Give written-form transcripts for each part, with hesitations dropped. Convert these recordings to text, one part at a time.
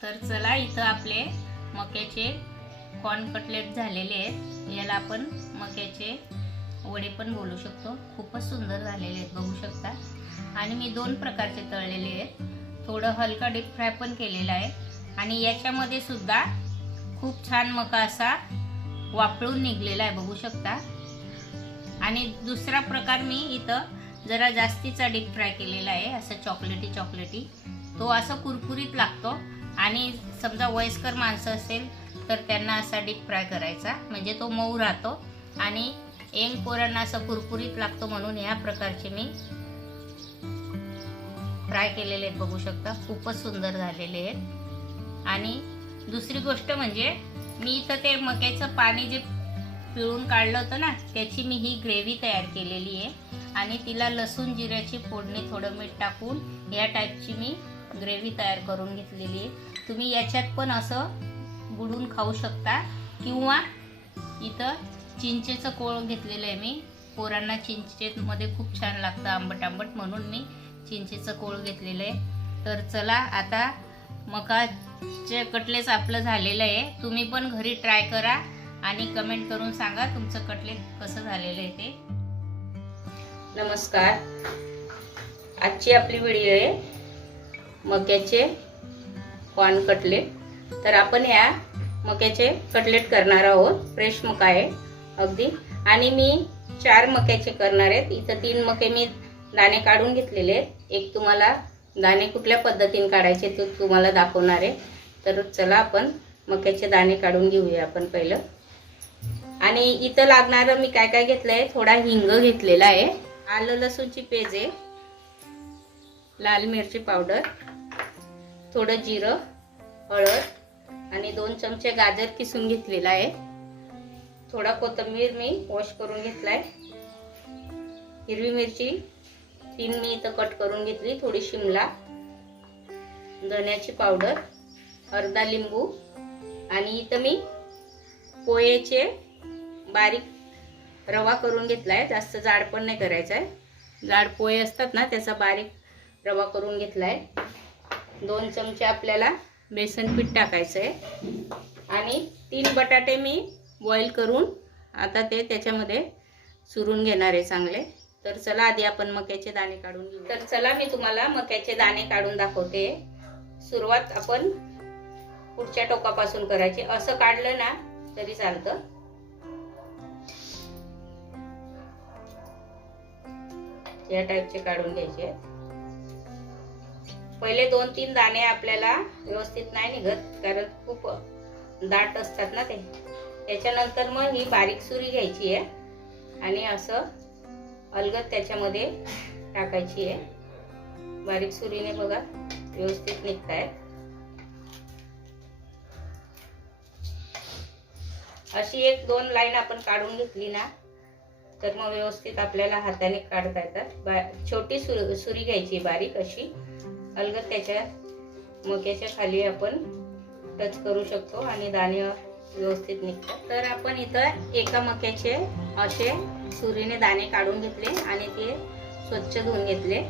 तर चला, इथं आपले मक्याचे कॉर्न कटलेट झालेले आहेत. याला आपण मक्याचे वडे पण बोलू शकतो. खूपच सुंदर झालेले आहेत, बघू शकता. आणि मी 2 प्रकारचे तळलेले आहेत. थोडं हलका डीप फ्राय पण केलेला आहे. आणि याच्यामध्ये सुद्धा खूप छान मका असा वाफळून निघलेला आहे, बघू शकता. आणि दुसरा प्रकार मी इथं जरा जास्तीचा डीप फ्राय केलेला आहे, असं चॉकलेटी. तो असं कुरकुरीत लागतो. आणि समजा वयस्कर माणसं असेल तर त्यांना असा डीप फ्राय करायचा, म्हणजे तो मऊ राहतो. आणि यंग पोरांना असं कुरकुरीत लागतो, म्हणून ह्या प्रकारचे मी फ्राय केलेले आहेत, बघू शकता. खूपच सुंदर झालेले आहेत. आणि दुसरी गोष्ट म्हणजे मी इथं ते मक्याचं पाणी जे पिळून काढलं होतं ना, त्याची मी ही ग्रेव्ही तयार केलेली आहे. आणि तिला लसूण जिऱ्याची फोडणी, थोडं मीठ टाकून या टाईपची मी ग्रेव्ही तयार करून घेतलेली आहे. तुम्ही याच्यात पण असं बुडून खाऊ शकता, किंवा इथं चिंचेचं कोळ घेतलेलं आहे मी. पोरांना चिंचेमध्ये खूप छान लागतं, आंबट, म्हणून मी चिंचेचं कोळ घेतलेलं आहे. तर चला, आता मकाचे कटलेट आपलं झालेलं आहे. तुम्ही पण घरी ट्राय करा आणि कमेंट करून सांगा तुमचं कटलेट कसं झालेलं आहे ते. नमस्कार, आजची आपली व्हिडिओ आहे मक्याचे कॉर्न कटलेट. तर आपण या मक्याचे कटलेट करणार आहोत. फ्रेश मका आहे अगदी. आणि मी 4 मक्याचे करणार आहेत. इथं 3 मके मी दाणे काढून घेतलेले आहेत. एक तुम्हाला दाणे कुठल्या पद्धतीने काढायचे ते तुम्हाला दाखवणार आहे. तर चला, आपण मक्याचे दाणे काढून घेऊया आपण पहिलं. आणि इथं लागणारं मी काय घेतलंय, थोडा हिंग घेतलेला आहे, आलं लसूणची पेज आहे, लाल मिरची पावडर, थोडं जिरं, हळद आणि 2 चमचे गाजर किसून घेतलेला आहे. थोडा कोथिंबीर मी वॉश करून घेतलाय. हिरवी मिरची 3 मी इथं कट करून घेतली, थोडी शिमला, धण्याची पावडर, अर्धा लिंबू. आणि इथं मी पोहेचे बारीक रवा करून घेतलाय. जास्त जाड पण नाही करायचा आहे. जाड पोहे असतात ना, त्याचा बारीक रवा करून घेतलाय. 2 चमचे आपल्याला बेसन पीठ टाकायचं आहे. आणि 3 बटाटे मी बॉईल करून आता ते त्याच्यामध्ये चुरून घेणार आहे चांगले. तर चला, आधी आपण मक्याचे दाणे काढून घेऊ. तर चला, मी तुम्हाला मक्याचे दाणे काढून दाखवते. सुरुवात आपण पुढच्या टोकापासून करायची. असं काढलं ना तरी चालतं. या टाईपचे काढून घ्यायचे. पहिले 2-3 दाणे आपल्याला व्यवस्थित नाही निघत, कारण खूप दाट असतात ना ते. त्याच्यानंतर मग ही बारीक सुरी घ्यायची आहे आणि असं अलगद त्याच्यामध्ये टाकायची आहे. बारीक सुरीने बघा व्यवस्थित निघताय. अशी 1-2 लाईन आपण काढून घेतली ना, तर मग व्यवस्थित आपल्याला हाताने काढता येतात. छोटी सुरी घ्यायची बारीक अशी, अलगद त्याच्या मक्याच्या खाली आपण टच करू शकतो आणि दाणे व्यवस्थित निघतात. तर आपण इथं एका मक्याचे असे सुरीने दाणे काढून घेतले आणि ते स्वच्छ धुवून घेतले.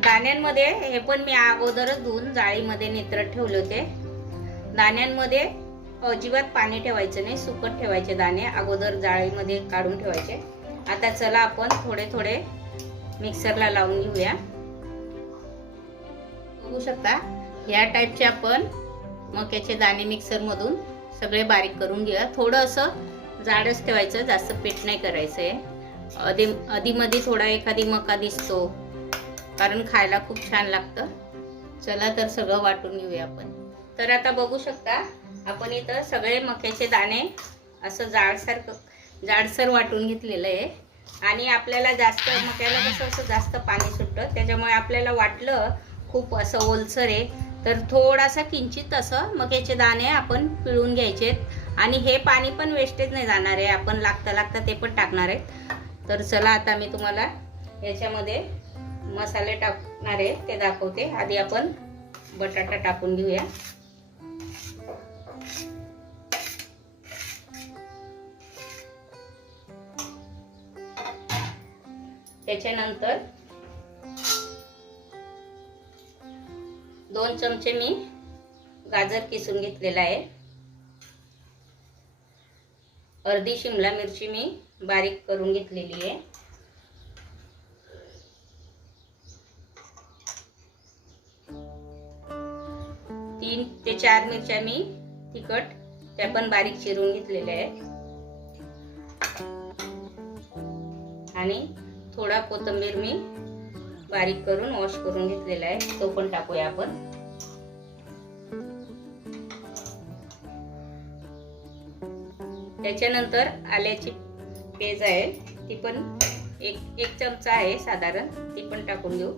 दाण्यांमध्ये हे पण मी अगोदरच धुवून जाळीमध्ये नितरत ठेवले होते. दाण्यांमध्ये अजिबात पाणी ठेवायचं नाही, सुकट ठेवायचे दाणे. अगोदर जाळीमध्ये काढून ठेवायचे. आता चला, आपण थोडे मिक्सरला लावून घेऊया. बघू शकता, या टाईपचे आपण मक्याचे दाणे मिक्सर मधून सगळे बारीक करून घेऊया. थोडं असं जाडच ठेवायचं, जास्त पीठ नाही करायचं आहे. अधीमध्ये थोडा एखादी मका दिसतो, कारण खायला खूप छान लागतं. चला, तर सगळं वाटून घेऊया आपण. तर आता बघू शकता, आपण इथं सगळे मक्याचे दाणे असं जाडसर वाटून घेतलेलं आहे. आणि आपल्याला जास्त मक्याला कसं असं जास्त पाणी सुटतं, त्याच्यामुळे आपल्याला वाटलं खूप असं ओलसर आहे, तर थोडासा किंचित असं मक्याचे दाणे आपण पिळून घ्यायचे. आणि हे पाणी पण वेस्टेज नाही जाणार आहे, आपण लागता ते पण टाकणार आहे. तर चला, आता मी तुम्हाला याच्यामध्ये मसाले टाकणार आहे ते दाखवते. आधी आपण बटाटा टाकून घेऊया. त्याच्यानंतर 2 चमचे मी गाजर किसून घेतलेला आहे, अर्धी शिमला मिरची मी बारीक करून घेतलेली आहे, तीन ते चार मिरच्या मी तिखट त्या पण बारीक चिरून घेतलेल्या आहेत आणि थोडा कोथिंबीर मी बारीक करून वॉश करून घेतलेला आहे, तो पण टाकूया आपण। त्याच्यानंतर आल्याची पेज आहे, ती पण एक चमचा आहे साधारण, ती पण टाकून घेऊ।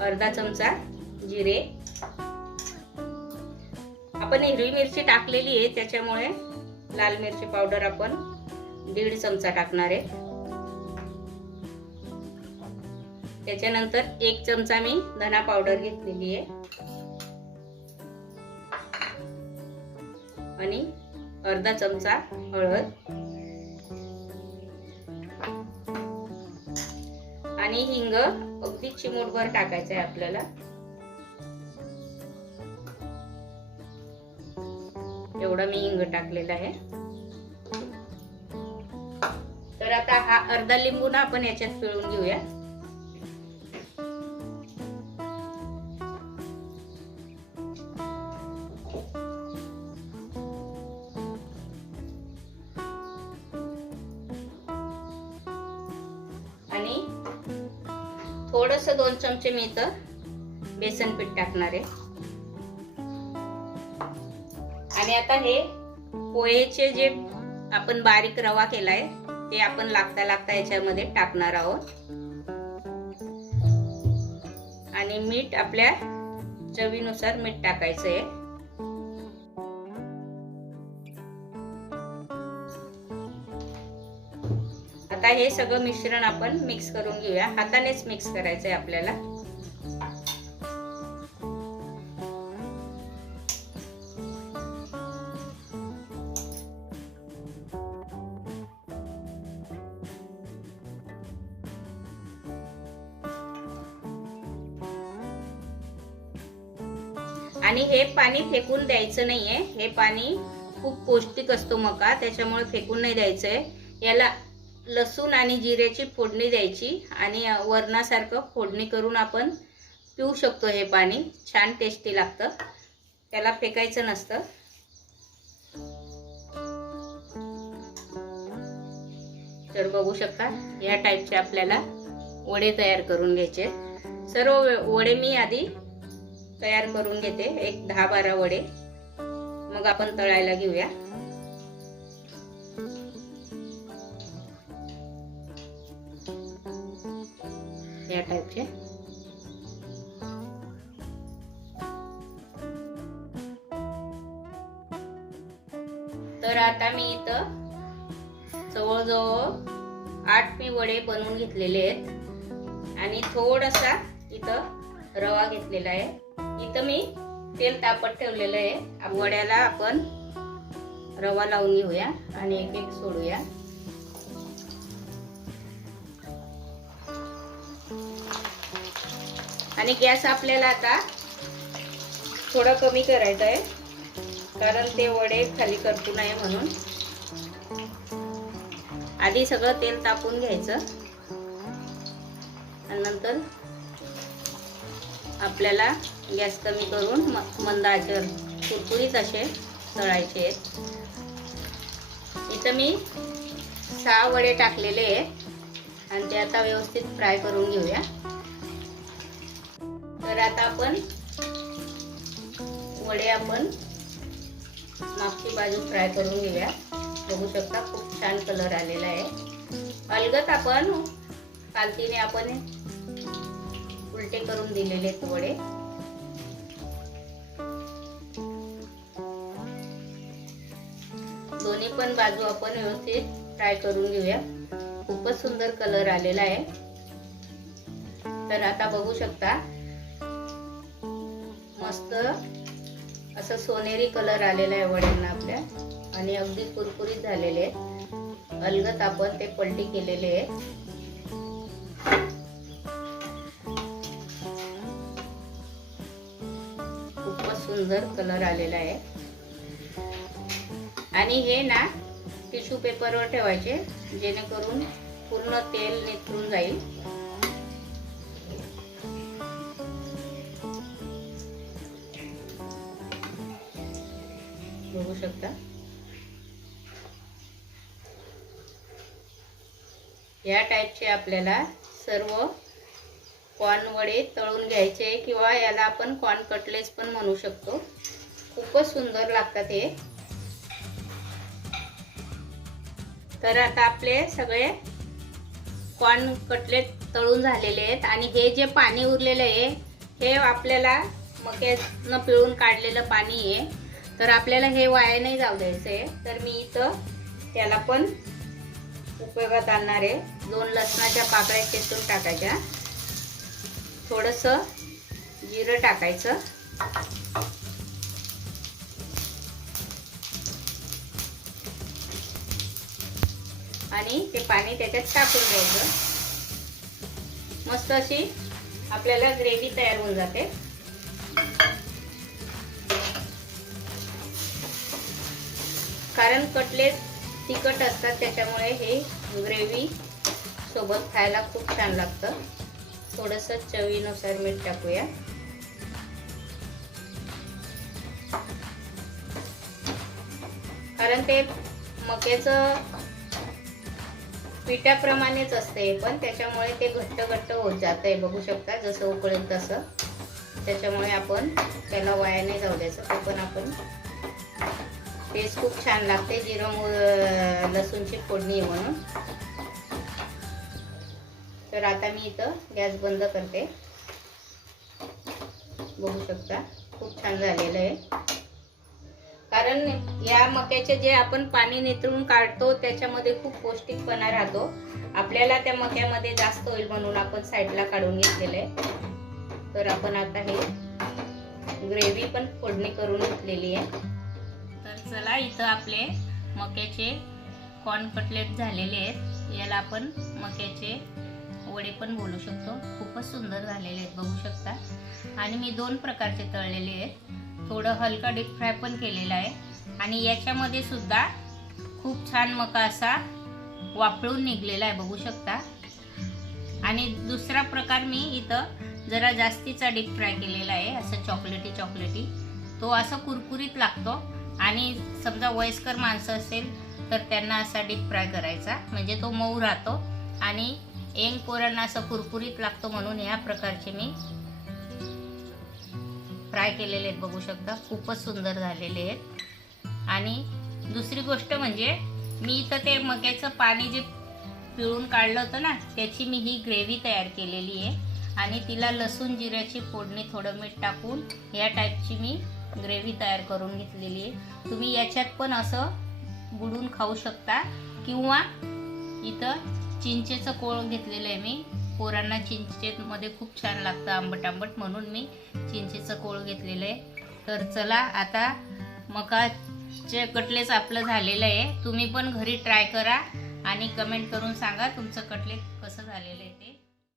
अर्धा चमचा जिरे, आपण हिरवी मिरची टाकलेली आहे त्याच्यामुळे लाल मिरची पावडर आपण 1.5 चमचा टाकणार आहे। त्याच्यानंतर 1 चमचा मी धना पावडर घेतलेली आहे आणि अर्धा चमचा हळद आणि हिंग अगदी चिमूटभर टाकायचं आहे आपल्याला। एवढा मी हिंग टाकलेला आहे। तर आता हा अर्धा लिंबू ना आपण याच्यात पिळून घेऊया। आणि थोडंसं 2 चमचे मी इथं बेसन पीठ टाकणार आहे आणि आता हे पोहेचे जे आपण बारीक रवा केलाय ते आपण लागता लागता याच्यामध्ये टाकणार आहोत आणि मीठ आपल्या चवीनुसार मीठ टाकायचं आहे। आता हे सगळं मिश्रण आपण मिक्स करून घेऊया, हातानेच मिक्स करायचं आहे आपल्याला। आणि हे पाणी फेकून द्यायचं नाहीये, हे पाणी खूप पौष्टिक असतो मका, त्याच्यामुळे फेकून नाही द्यायचंय। याला लसूण आणि जिऱ्याची फोडणी द्यायची आणि वरणासारखं फोडणी करून आपण पिऊ शकतो। हे पाणी छान टेस्टी लागतं, त्याला फेकायचं नसतं। तर बघू शकता या टाईपचे आपल्याला वडे तयार करून घ्यायचे। सर्व वडे मी आधी तयार करून घेते, एक 10-12 वडे, मग आपण तळायला घेऊया। या टाईपचे तर आता मी इथं जवळजवळ 8 मी वडे बनवून घेतलेले आहेत आणि थोडासा इथं रवा घेतलेला आहे। इथं मी तेल तापत ठेवलेलं आहे, वड्याला आपण रवा लावून घेऊया आणि एक एक सोडूया। आणि गॅस आपल्याला आता थोडा कमी करायचा आहे, कारण ते वडे खाली करतू नये म्हणून। आधी सगळं तेल तापून घ्यायचं आणि नंतर आपल्याला गॅस कमी करून मंद आचेवर कुरकुरीत असे तळायचे आहेत। इथं मी 6 वडे टाकलेले आहेत आणि ते आता व्यवस्थित फ्राय करून घेऊया। तर आता आपण वडे मागची बाजू फ्राय करून घेऊया। बघू शकता खूप छान कलर आलेला आहे। अलगद आपण पालतीने आपण उलटे करून दिलेले आहेत वडे। दोन्ही पण बाजू आपण व्यवस्थित फ्राय करून घेऊया। खूपच सुंदर कलर आलेला आहे। तर आता बघू शकता मस्त असं सोनेरी कलर आलेला आहे वड्यांना आपल्या आणि अगदी कुरकुरीत झालेले आहेत। अलगद आपण ते पलटी केलेले आहे. खूपच सुंदर कलर आलेला आहे. आणि हे ना टिश्यू पेपरवर ठेवायचे, जेणेकरून पूर्ण तेल निथळून जाईल. बघू शकता. या टाईपचे आपल्याला सर्व कॉर्न वडे तळून घ्यायचे, किंवा याला आपण कॉर्न कटलेट्स पण म्हणू शकतो. खूपच सुंदर लागतात हे. तर आता आपले सगळे कॉर्न कटलेट तळून झालेले आहेत. आणि हे जे पाणी उरलेलं आहे हे आपल्याला मक्यानं पिळून काढलेलं पाणी आहे. तर आपल्याला हे वाया नाही जाऊ द्यायचं आहे. तर मी इथं त्याला पण उपयोगात आणणार आहे. 2 लसणाच्या पाकळ्या चेचून टाकायच्या, थोडंसं जिरं टाकायचं, आणि ते पाणी त्याच्यात टाकून द्यायचं. मस्त अशी आपल्याला ग्रेव्ही तयार होऊन जाते. कारण कटलेट तिखट असतात, त्याच्यामुळे हे ग्रेव्ही सोबत खायला खूप छान लागतं. थोडंसं चवीनुसार मीठ टाकूया. कारण ते मक्याचं पिठाप्रमाणेच असते, पण त्याच्यामुळे ते घट्ट घट्ट होत जाते. बघू शकता जसं उकळेल तसं. त्याच्यामुळे आपण त्याला वाया नाही जाऊ द्यायचं. ते पण आपण टेस्ट खूप छान लागते, जिरं लसूणची फोडणी म्हणून. तर आता मी इथं गॅस बंद करते. बघू शकता खूप छान झालेलं आहे. कारण या मक्याचे जे आपण पाणी निथळून काढतो त्याच्यामध्ये खूप पौष्टिकपणा राहतो. आपल्याला त्या मक्यामध्ये जास्त होईल म्हणून आपण साईडला काढून घेतलेलं आहे. तर आपण आता हे ग्रेव्ही पण फोडणी करून घेतलेली आहे. तर चला, इथं आपले मक्याचे कॉर्न कटलेट झालेले आहेत. याला आपण मक्याचे वडे पण बोलू शकतो. खूपच सुंदर झालेले आहेत, बघू शकता. आणि मी 2 प्रकारचे तळलेले आहेत. थोडं हलका डीप फ्राय पण केलेला आहे. आणि याच्यामध्ये सुद्धा खूप छान मका असा वाफळून निघलेला आहे, बघू शकता. आणि दुसरा प्रकार मी इथं जरा जास्तीचा डीप फ्राय केलेला आहे, असं चॉकलेटी. तो असा कुरकुरीत लागतो. आणि समजा वयस्कर माणसं असेल तर त्यांना असा डीप फ्राय करायचा, म्हणजे तो मऊ राहतो. आणि यंग पोरांना असं कुरकुरीत लागतो, म्हणून या प्रकारचे मी फ्राय केलेले आहेत, बघू शकता. खूपच सुंदर झालेले आहेत. आणि दुसरी गोष्ट म्हणजे मी इथं ते मक्याचं पाणी जे पिळून काढलं होतं ना, त्याची मी ही ग्रेव्ही तयार केलेली आहे. आणि तिला लसूण जिऱ्याची फोडणी, थोडं मीठ टाकून या टाईपची मी ग्रेव्ही तयार करून घेतलेली आहे. तुम्ही याच्यात पण असं बुडून खाऊ शकता, किंवा इथं चिंचेचं कोळ घेतलेलं आहे मी. पोरांना चिंचेमध्ये खूप छान लागतं, आंबट, म्हणून मी चिंचेचं कोळ घेतलेलं आहे. तर चला, आता मकाचे कटलेट आपलं झालेलं आहे. तुम्ही पण घरी ट्राय करा आणि कमेंट करून सांगा तुमचं कटलेट कसं झालेलं आहे ते.